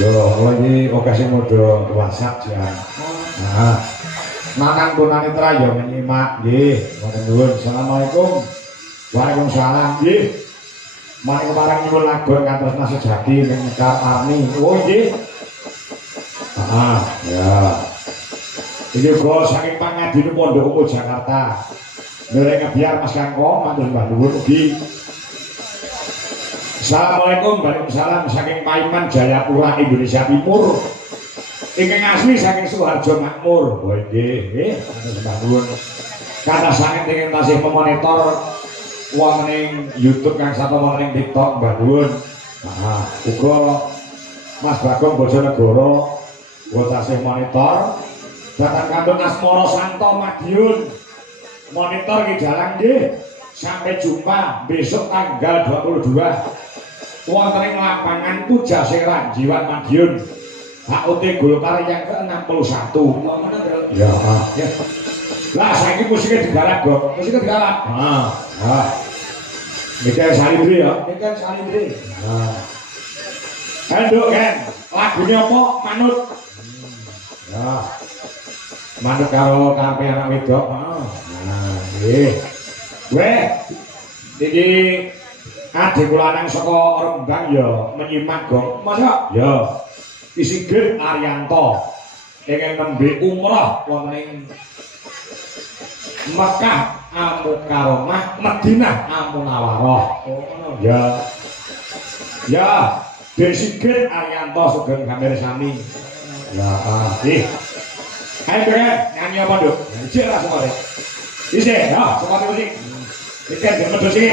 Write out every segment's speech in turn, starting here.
Yo, lagi okasi modal WhatsApp ya. Nah, makan punani trayo menyimak nggih. Wonten nuwun. Assalamualaikum. Waalaikumsalam nggih. Mari kemarin nyuwun lagun kantos Mas Sejati ning Mekar Arni. Oh nggih. Ya. Iki kula saking Pangadine Pondok Umum Jakarta. Ndereng biar Mas Kangkong matur mbah nuwun ugi. Assalamualaikum, waalaikumsalam saking Paiman Jayapura Indonesia Timur. Ingkang asli saking Suharjo Makmur. Oh nggih, nggih, matur nuwun. Kata sanget ingkang tasih memonitor wonten ing YouTube kang satu wonten ing TikTok mbah nuwun. Uga Mas Bagong Bojonegoro kula tasih monitor. Bahkan kantun Asmoro Santo Madiun monitor ki dalang nggih. Sampai jumpa besok tanggal 22 wonten ing lapangan Pujaseran Jiwan Madiun HUT Golkar yang ke-61. Ya, ya. Lah saiki musiknya digarap, Gok. Musiknya digarap. Mikir Salindri ya, Mikir Salindri. Ayo, kan. Lagunya apa? Manut. Ya. Manut karo karepe anak wedok. Nggih. Weh, iki adik kula nang saka Rembang ya menyimak Gong. Masa? Ya. Isigir Arianto ingin nembe umrah wonten ing Mekah Al-Mukarramah, Madinah Al-Munawwarah. Ya. Ya, Desigir Arianto sugeng gambar sami. Ya, nggih. Ayo nyanyi apa, Nduk? Ijek lah semua. Ijek, ya, seperti musik. Ikan dia medus ini.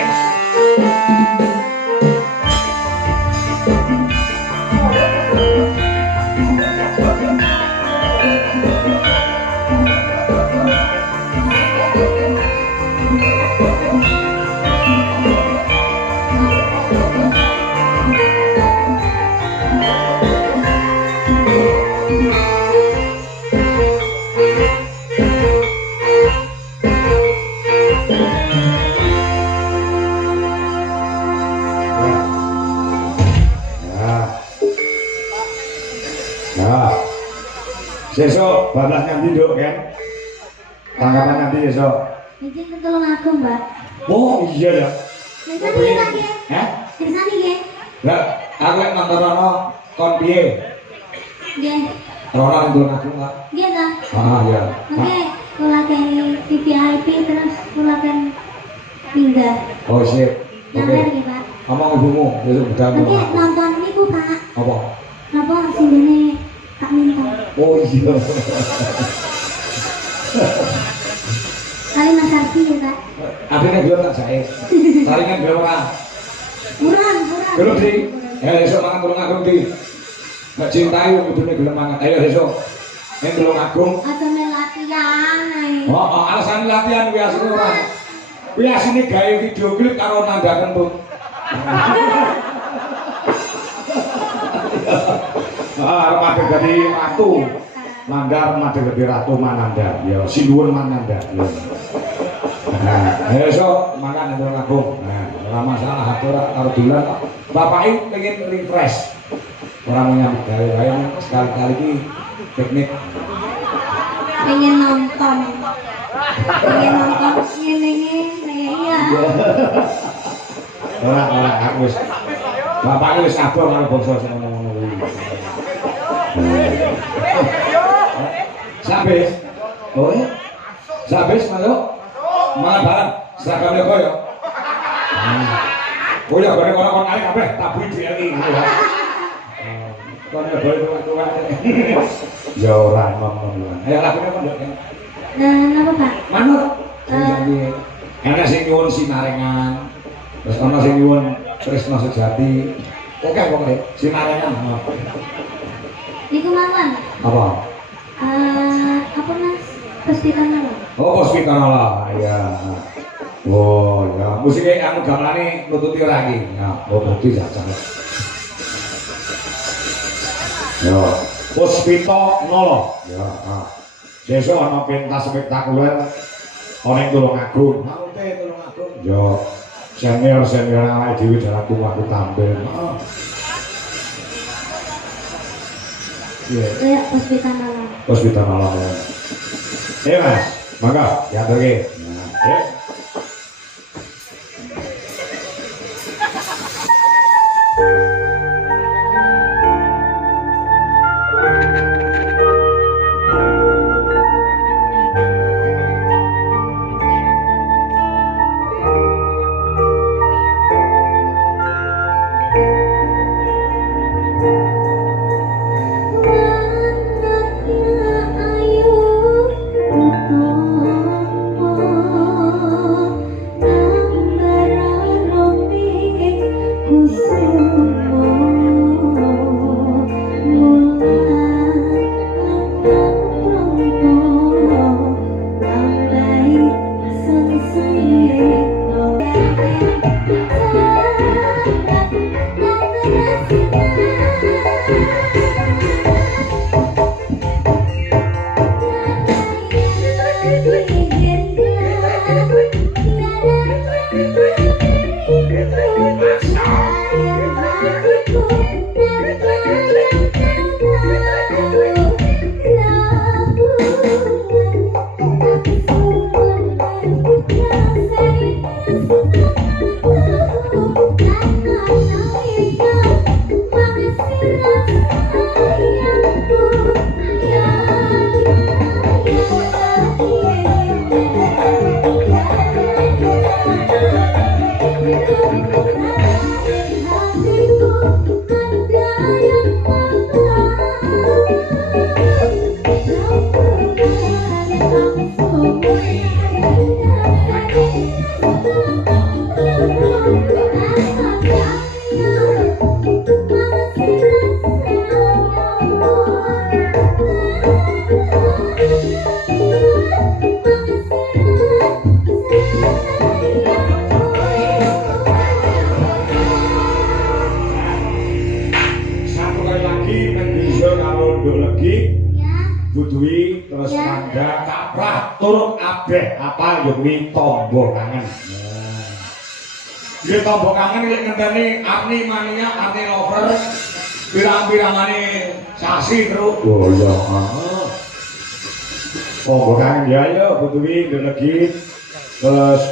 Besok balas nanti Dok kan? Tanggapan nanti besok. Izin ketolong aku Mbak. Oh iya ya. Biasanya ya Kak ya? Hah? Biasanya ya? Lah, aku yang nonton Rono kon piye? Iya. Rono nonton aku Mbak. Iya Kak. Ya. Oke, kalau kayak VVIP terus kalau kan pindah. Oh sip. Nyamper nih Pak. Ngomong ibumu, besok udah Oke, nonton ini Bu Pak. Apa? Kenapa sini tak minta? Oh iya. Kali Mas Arfi ya Kak. Akhirnya belum tak saya. Saringan belum kan? Murah. Belum di. Ya besok mangan tulung agung di. Nggak cintai kudune gelem mangan. Ayo besok. Yang tulung agung. Atau latihan. Oh, alasan latihan kuwi asline ora. Kuwi asline gawe video klip karo Nanda Kentut. Remaja jadi ratu. Nanda remaja jadi ratu Mananda. Ya, sinuwun Mananda. Nah, besok makan yang agung. Nah, ora masalah atur karo dolan. Bapake pengen refresh. Orang menyambut gawe wae sekali-kali iki piknik. Pengen nonton ini iya. Ora aku wis. Bapake wis sabar karo bangsa sing ngono-ngono kuwi. Sabes. Oh ya. Sabes masuk. Mangan bareng seragamnya kok ya. Oh ya bareng orang kali kabeh tabuhi DLI gitu ya. Kon ya boleh tua-tua. Ya ora ngomong. Ayo lakune kok nduk. Apa Pak? Manut. Ana sing nyuwun sinarengan. Terus ana sing nyuwun Tresna Sejati. Oke pokoke sinarengan. Niku mawon. Apa? Apa Mas? Puspitana. Oh, Puspitana ya. Oh, ya. Musiknya anu gamelane nututi ora iki. Ya, oh bukti jajal. Ya, Puspitana. Ya, Sesuk ana pentas spektakuler ana ing Tulungagung. Maute Tulungagung. Ya, senior awake dhewe dalam aku tampil. Iya. Kayak hospital malam. Hospital malam. Mas, mangga diatur ki. Nah, ya. Kuwi tombo kangen. Dia tombo kangen lek ngenteni Arni mania, Arni lover. Pirang-pirangane sasi terus. Oh iya. Tombo kangen ya yo butuhi lagi. Terus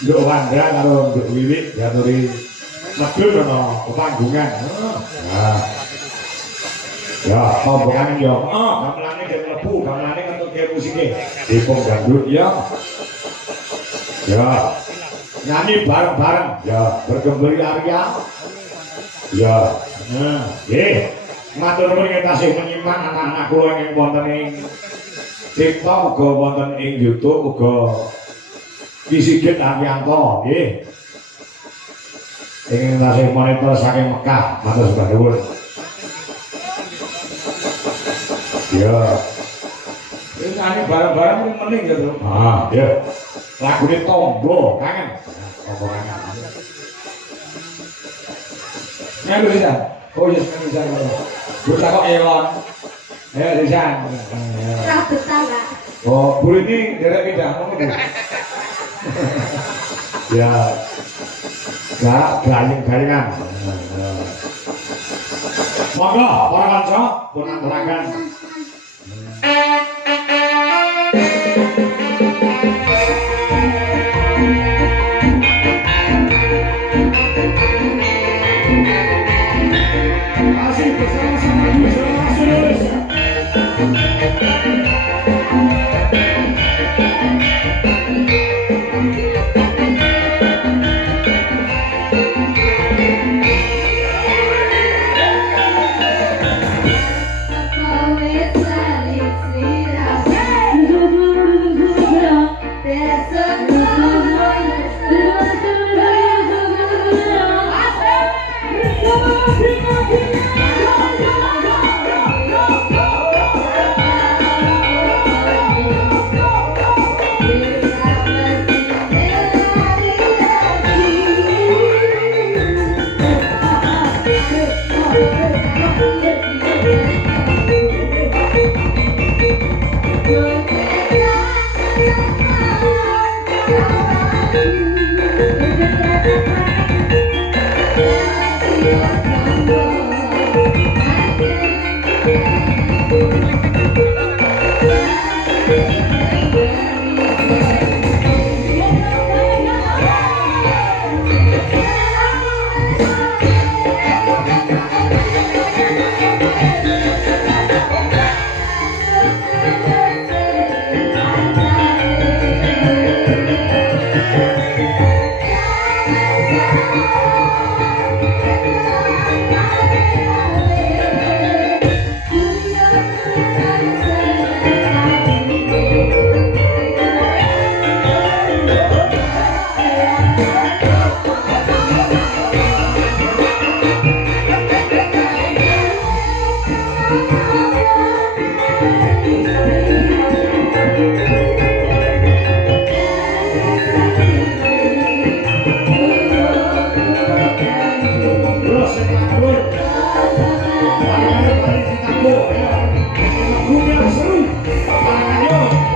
Nduk Wandra karo Nduk Wiwit diaturi medhul ana panggungan. Nah. Ya, tombo kangen yo. Gamelane dia mlebu, gamelane entuk ke musike. Dipung gandut ya. Ya, nyanyi bareng-bareng. Ya, bergembira Arya. Ya, nah, matur nuwun ing tasih menyimak anak-anak kula ing wonten ing TikTok uga wonten ing YouTube uga Kisigit Haryanto, nggih. Ing tasih monitor saking Mekah, matur sembah nuwun. Ya. Ini nyanyi bareng-bareng mending gitu. Ah, ya. Lagune tombo kangen. Tombo kangen. Melu Lisan. Oh yes, melu Lisan. Bocah kok elon. Ayo Lisan. Ora betah, Kak. Oh, buru ini derek pindah ngono Bu. Ya. Galing-galingan. Monggo para kanca pun aturaken. Masih bersama-sama di Indonesia. Barengan balik kita ya. Lagu yang seru. Barengan yuk.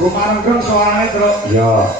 Kumarengkeng suaranya, Bro. Ya.